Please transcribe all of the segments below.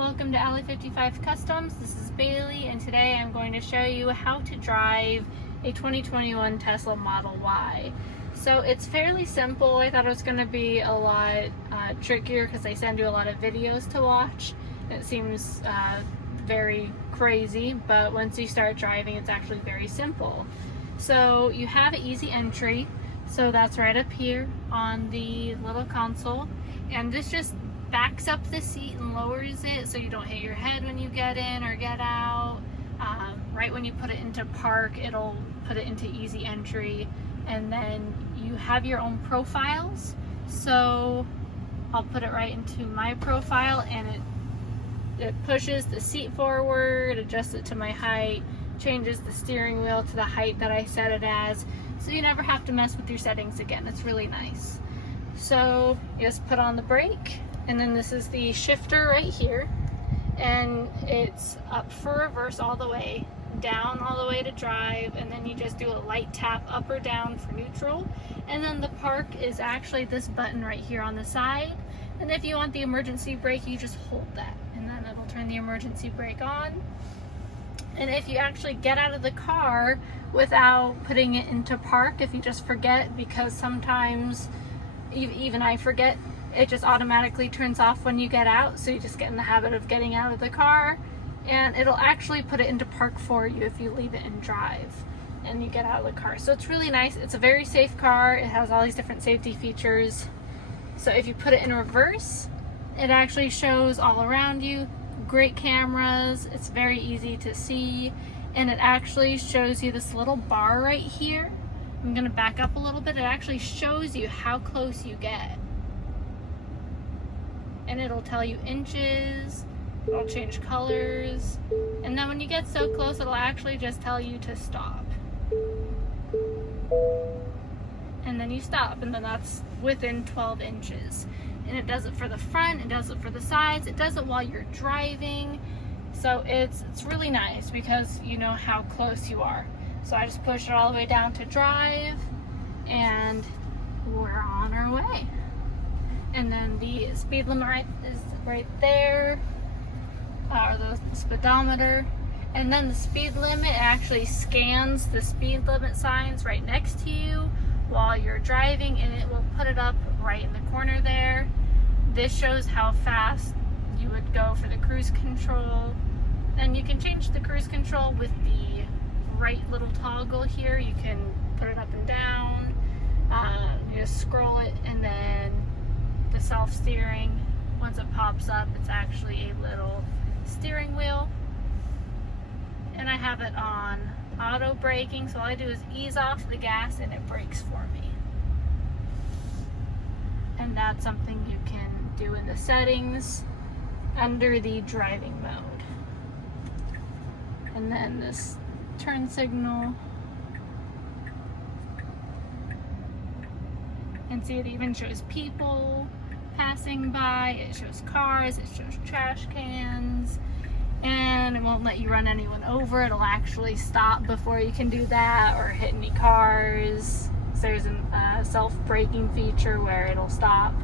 Welcome to Alley 55 Customs. This is Bailey, and today I'm going to show you how to drive a 2021 Tesla Model Y. So it's fairly simple. I thought it was going to be a lot trickier because they send you a lot of videos to watch. It seems very crazy, but once you start driving, it's actually very simple. So you have easy entry, so that's right up here on the little console, and this just backs up the seat and lowers it so you don't hit your head when you get in or get out. Right when you put it into park, it'll put it into easy entry, and then you have your own profiles. So I'll put it right into my profile, and it pushes the seat forward, adjusts it to my height, changes the steering wheel to the height that I set it as, so you never have to mess with your settings again. It's really nice. So you just put on the brake, and then this is the shifter right here, and it's up for reverse all the way, down all the way to drive, and then you just do a light tap up or down for neutral. And then the park is actually this button right here on the side, and if you want the emergency brake, you just hold that and then it'll turn the emergency brake on. And if you actually get out of the car without putting it into park, if you just forget, because sometimes even I forget, it just automatically turns off when you get out, so you just get in the habit of getting out of the car, and it'll actually put it into park for you if you leave it in drive and you get out of the car. So it's really nice. It's a very safe car. It has all these different safety features. So if you put it in reverse, it actually shows all around you. Great cameras. It's very easy to see, and it actually shows you this little bar right here. I'm gonna back up a little bit. It actually shows you how close you get, and it'll tell you inches. It'll change colors, and then when you get so close, it'll actually just tell you to stop, and then you stop, and then that's within 12 inches. And it does it for the front, it does it for the sides, it does it while you're driving. So it's really nice because you know how close you are. So I just push it all the way down to drive, and we're on our way. And then the speed limit is right there, or the speedometer. And then the speed limit actually scans the speed limit signs right next to you while you're driving, and it will put it up right in the corner there. This shows how fast you would go for the cruise control. And you can change the cruise control with the right little toggle here. You can put it up and down. You just scroll it, and then the self-steering, once it pops up, it's actually a little steering wheel. And I have it on auto braking, so all I do is ease off the gas and it brakes for me. And that's something you can do in the settings under the driving mode. And then this turn signal, and see, it even shows people passing by, it shows cars, it shows trash cans, and it won't let you run anyone over. It'll actually stop before you can do that or hit any cars. So there's a self-braking feature where it'll stop.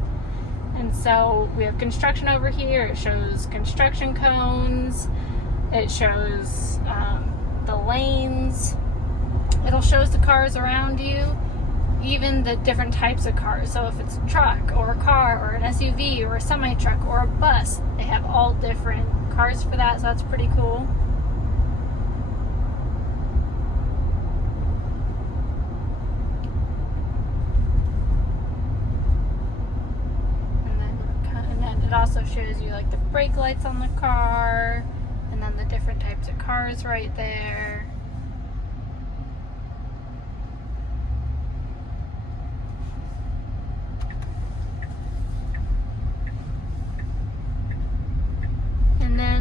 And so we have construction over here. It shows construction cones. It shows the lanes. It'll shows the cars around you, even the different types of cars. So if it's a truck or a car or an SUV or a semi-truck or a bus, they have all different cars for that, so that's pretty cool. And then it also shows you like the brake lights on the car, and then the different types of cars right there.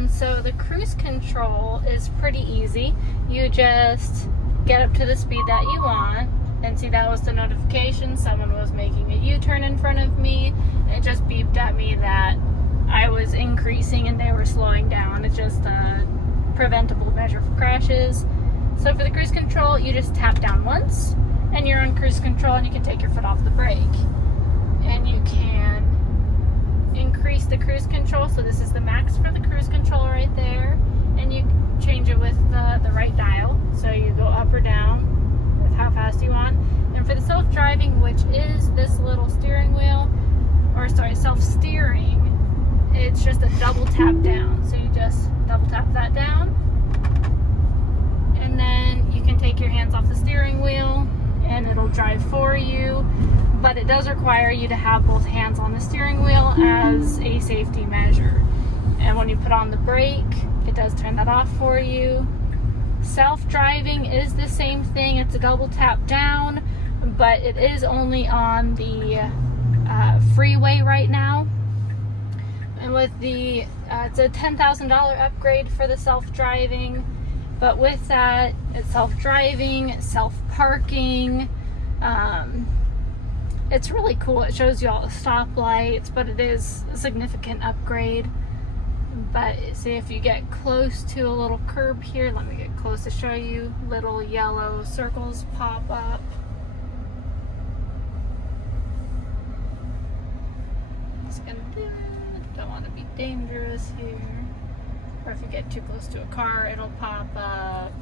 So the cruise control is pretty easy. You just get up to the speed that you want, and see, that was the notification. Someone was making a U-turn in front of me. It just beeped at me that I was increasing and they were slowing down. It's just a preventable measure for crashes. So for the cruise control, you just tap down once and you're on cruise control, and you can take your foot off the brake. And you can increase the cruise control. So this is the max for the cruise control. it's just a double tap down. So you just double tap that down, and then you can take your hands off the steering wheel and it'll drive for you. But it does require you to have both hands on the steering wheel as a safety measure. And when you put on the brake, it does turn that off for you. Self-driving is the same thing. It's a double tap down, but it is only on the freeway right now. And with the it's a $10,000 upgrade for the self-driving, but with that, it's self-driving, self-parking. It's really cool. It shows you all the stoplights, but it is a significant upgrade. But see, if you get close to a little curb here, let me get close to show you, little yellow circles pop up. Just gonna do it. Don't want to be dangerous here. Or if you get too close to a car, it'll pop up.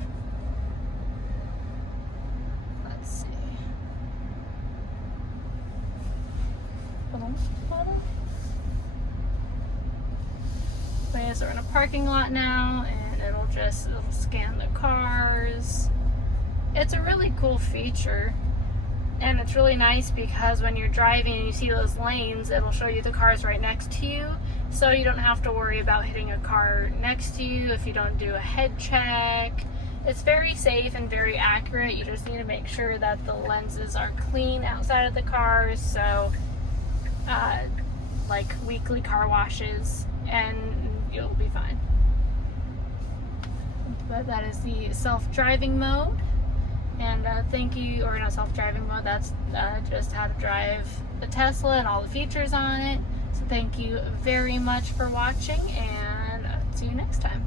Let's see. So we're in a parking lot now, and it'll scan the cars. It's a really cool feature, and it's really nice because when you're driving and you see those lanes, it'll show you the cars right next to you, so you don't have to worry about hitting a car next to you if you don't do a head check. It's very safe and very accurate. You just need to make sure that the lenses are clean outside of the cars, so like weekly car washes, and you'll be fine. But that is the self-driving mode, and thank you, or not self-driving mode, that's just how to drive the Tesla and all the features on it. So thank you very much for watching, and see you next time.